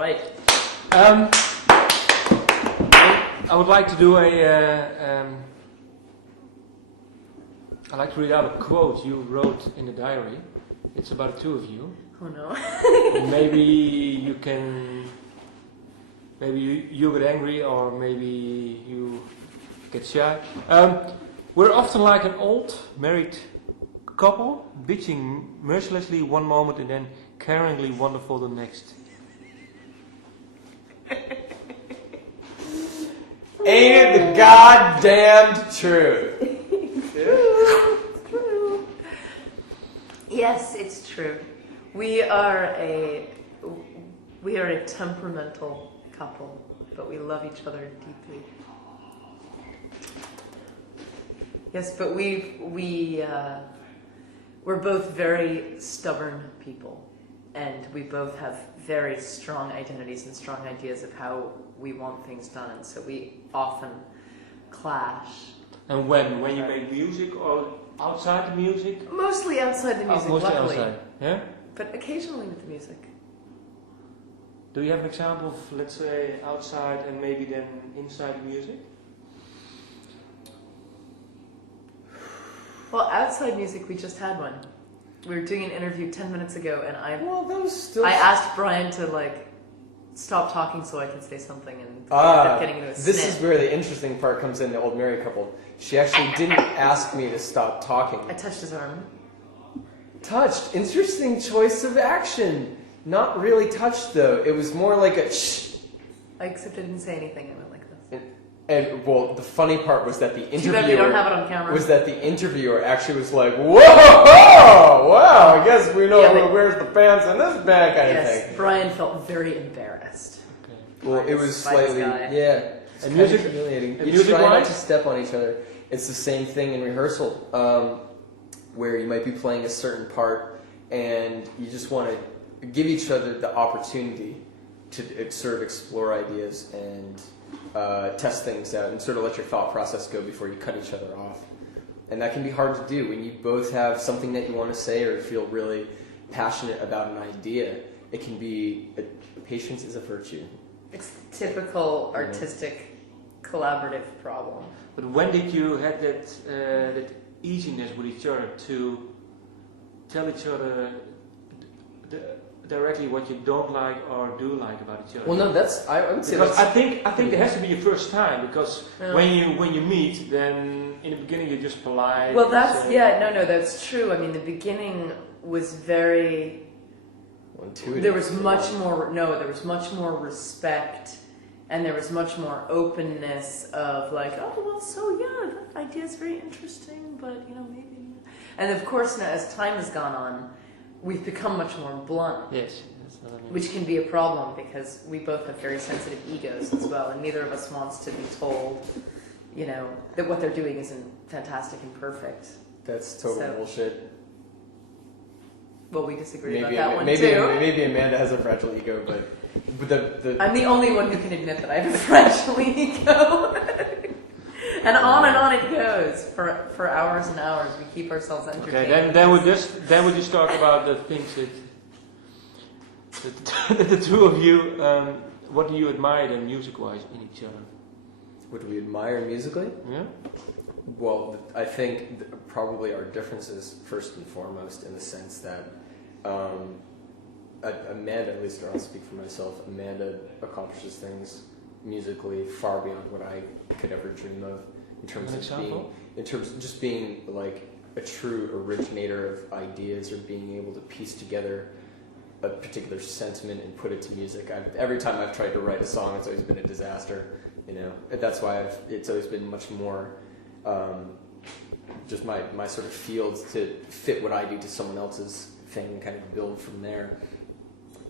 right. I would like to do I'd like to read out a quote you wrote in the diary. It's about the two of you. Oh no. Maybe you get angry, or maybe you get shy. We're often like an old married couple, bitching mercilessly one moment and then caringly wonderful the next. Ain't it the goddamned truth? True. Yes, it's true. We are a temperamental couple, but we love each other deeply. Yes, but we're both very stubborn people, and we both have very strong identities and strong ideas of how we want things done, and so we often clash. And when you make music or outside the music? Mostly outside the music, mostly luckily. outside, yeah? But occasionally with the music. Do you have an example of, let's say, outside and maybe then inside the music? Well, outside music, we just had one. We were doing an interview 10 minutes ago, and I asked Brian to stop talking so I could say something, and ended up getting into a this snit. is where the interesting part comes in. The old married couple. She actually didn't ask me to stop talking. I touched his arm. Touched. Interesting choice of action. Not really touched though. It was more like a shh. Except I didn't say anything. I went like this. And well, the funny part was that the Too bad we don't have it on camera. interviewer actually was like, "Whoa, wow! I guess we know who wears the pants in this band," kind of thing. Brian felt very embarrassed. Okay. Well, it was slightly, yeah. It's And kind music, of humiliating. and You music try not wise? to step on each other. It's the same thing in rehearsal, where you might be playing a certain part, and you just want to give each other the opportunity to sort of explore ideas and test things out, and sort of let your thought process go before you cut each other off. And that can be hard to do when you both have something that you want to say or feel really passionate about an idea. It can be patience is a virtue. It's typical artistic collaborative problem. But when did you have that easiness with each other to tell each other directly what you don't like or do like about each other? Well, no, I would say because that's... I think there has to be a first time, because when you meet, then in the beginning you're just polite. Well, that's true. I mean, the beginning was very. Intuitive. There was much more respect, and there was much more openness of like, oh well, so yeah, that idea is very interesting, but maybe. And of course, now as time has gone on, we've become much more blunt. Yes, that's what I mean. Which can be a problem because we both have very sensitive egos as well, and neither of us wants to be told, that what they're doing isn't fantastic and perfect. That's total bullshit. Well, we disagree Maybe about that one too. Maybe Amanda has a fragile ego, but I'm the only one who can admit that I have a fragile ego. And on it goes for hours and hours. We keep ourselves entertained. Okay, then we just talk about the things that the two of you. What do you admire then, music-wise, in each other? What do we admire musically? Yeah. Well, I think probably our differences first and foremost, in the sense that Amanda, at least I'll speak for myself, Amanda accomplishes things musically far beyond what I could ever dream of, in terms of just being like a true originator of ideas, or being able to piece together a particular sentiment and put it to music. Every time I've tried to write a song, it's always been a disaster. That's why it's always been much more just my sort of field to fit what I do to someone else's thing and kind of build from there.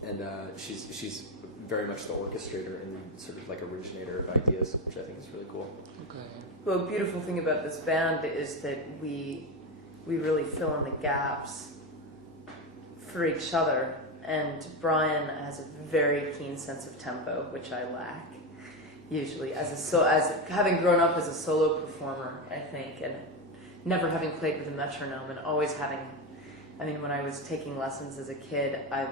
And she's very much the orchestrator and sort of like originator of ideas, which I think is really cool. Okay. Well, the beautiful thing about this band is that we really fill in the gaps for each other. And Brian has a very keen sense of tempo, which I lack usually as having grown up as a solo performer, I think, and never having played with a metronome, and always having. I mean, when I was taking lessons as a kid, I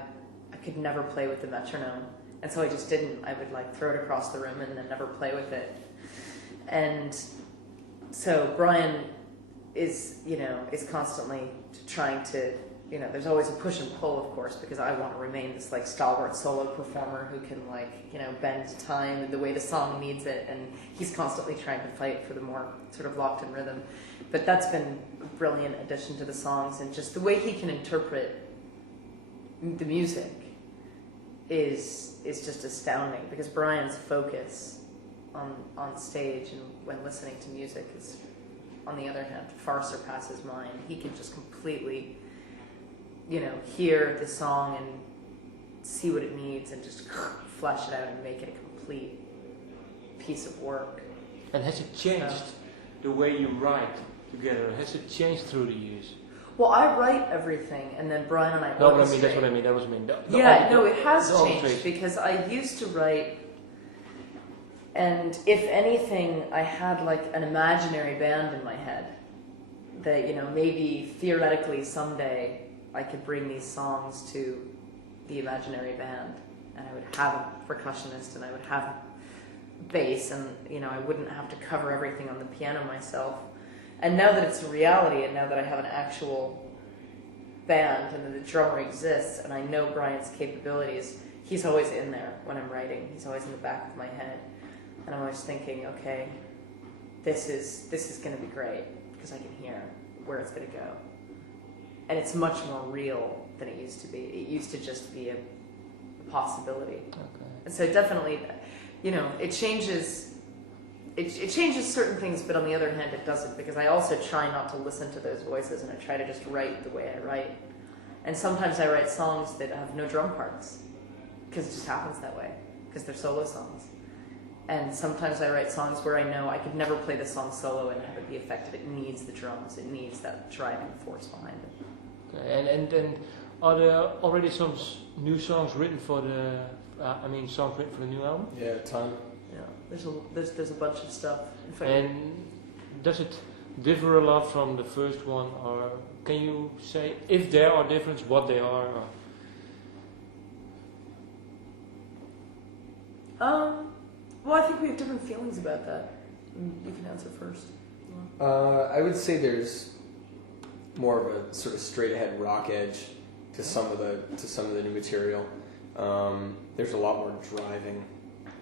could never play with the metronome, And so I just didn't. I would like throw it across the room and then never play with it. And so Brian is constantly trying to, there's always a push and pull, of course, because I want to remain this like stalwart solo performer who can bend time the way the song needs it, and he's constantly trying to fight for the more sort of locked in rhythm. But that's been a brilliant addition to the songs, and just the way he can interpret the music is just astounding, because Brian's focus on stage and when listening to music is, on the other hand, far surpasses mine. He can just completely, hear the song and see what it needs and just flesh it out and make it a complete piece of work. And has it changed the way you write together? Has it changed through the years? Well, I write everything, and then Brian and I orchestrate. No, but I mean, that's what I mean. That was I mean. It has changed, because I used to write, and if anything, I had like an imaginary band in my head that, maybe theoretically someday I could bring these songs to the imaginary band, and I would have a percussionist, and I would have bass, and I wouldn't have to cover everything on the piano myself. And now that it's a reality, and now that I have an actual band and that the drummer exists, and I know Brian's capabilities, he's always in there when I'm writing. He's always in the back of my head, and I'm always thinking, okay, this is going to be great, because I can hear where it's going to go. And it's much more real than it used to be. It used to just be a possibility. Okay. And so definitely, it changes. It changes certain things, but on the other hand, it doesn't, because I also try not to listen to those voices, and I try to just write the way I write. And sometimes I write songs that have no drum parts, because it just happens that way, because they're solo songs. And sometimes I write songs where I know I could never play the song solo and have it be effective. It needs the drums. It needs that driving force behind it. Okay. And are there already some new songs written for the? Songs written for the new album? Yeah, a ton. Yeah, there's a bunch of stuff. In fact, And does it differ a lot from the first one, or can you say if there are differences, what they are? Well, I think we have different feelings about that. You can answer first. I would say there's more of a sort of straight ahead rock edge to some of the new material. There's a lot more driving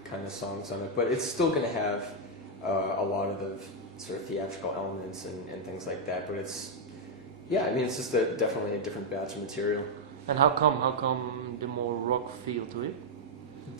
kind of songs on it, but it's still going to have a lot of the sort of theatrical elements and things like that. But it's just definitely a different batch of material. And how come the more rock feel to it?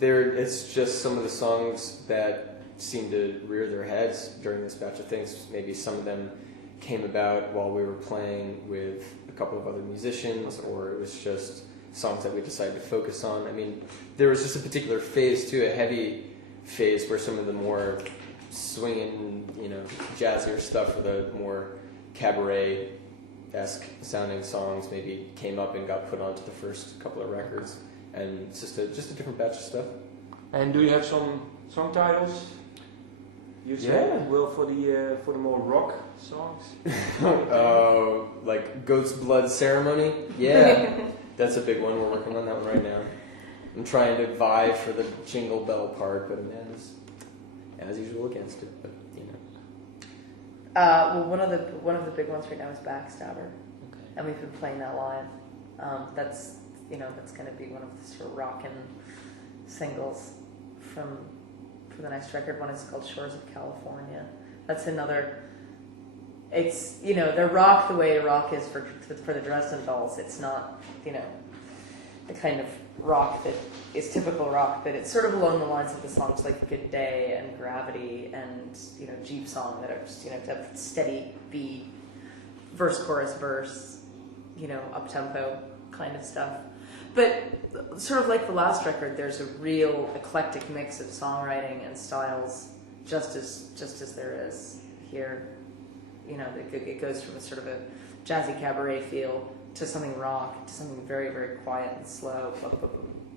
It's just some of the songs that seem to rear their heads during this batch of things. Maybe some of them came about while we were playing with a couple of other musicians, or it was just songs that we decided to focus on. I mean, there was just a particular phase too, a heavy phase, where some of the more swinging, jazzier stuff, or the more cabaret-esque sounding songs maybe came up and got put onto the first couple of records. And it's just a different batch of stuff. And do you have some song titles? You said well for the more rock songs. Like Goat's Blood Ceremony. Yeah, that's a big one. We're working on that one right now. I'm trying to vie for the jingle bell part, but man's as usual against it. But well, one of the big ones right now is Backstabber, and we've been playing that live. That's going to be one of the sort of rockin' singles for the next record. One is called Shores of California. That's another. It's they're rock the way rock is for the Dresden Dolls. It's not the kind of rock that is typical rock, but it's sort of along the lines of the songs like Good Day and Gravity and Jeep Song that are just have steady beat, verse chorus verse, up tempo kind of stuff. But sort of like the last record, there's a real eclectic mix of songwriting and styles, just as there is here. It goes from a sort of a jazzy cabaret feel to something rock to something very, very quiet and slow,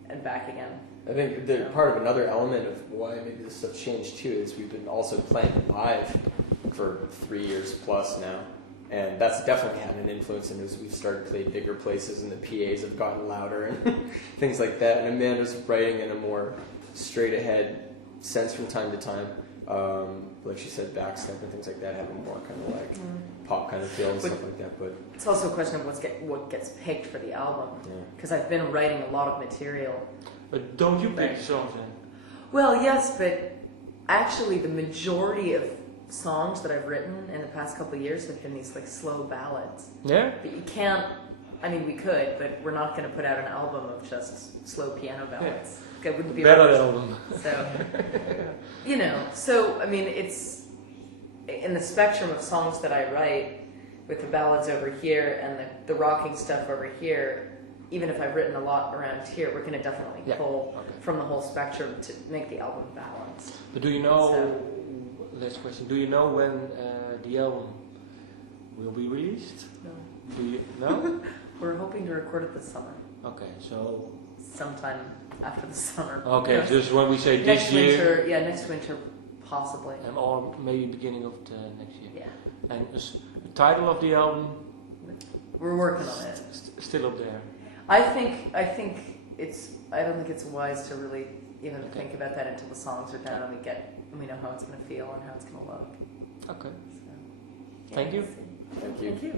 and back again. I think part of another element of why maybe this stuff changed too is we've been also playing live for 3 years plus now, And that's definitely had an influence, and as we've started to play bigger places and the PAs have gotten louder and things like that. And Amanda's writing in a more straight ahead sense from time to time. Like she said, backstep and things like that have a more kind of like pop kind of feel and stuff like that. But it's also a question of what gets picked for the album. yeah. Because I've been writing a lot of material. But don't you pick the songs then? Well, yes, but actually the majority of songs that I've written in the past couple of years have been these like slow ballads. Yeah? But you can't, I mean we could, but we're not going to put out an album of just slow piano ballads. It wouldn't be Ballad right. album. So, you know, so I mean it's in the spectrum of songs that I write with the ballads over here and the rocking stuff over here. Even if I've written a lot around here, we're going to definitely pull from the whole spectrum to make the album balanced. But do you know, last question, do you know when the album will be released? No. Do you know? We're hoping to record it this summer. Okay, so... Sometime after the summer. Okay, Yes. just when we say Next this year... winter, yeah, next winter, possibly. Or maybe beginning of the next year. Yeah. And the title of the album... We're working on it. Still up there. I don't think it's wise to really even think about that until the songs are done and we know how it's going to feel and how it's going to look. Okay. So, Thank you. Thank you. Thank you.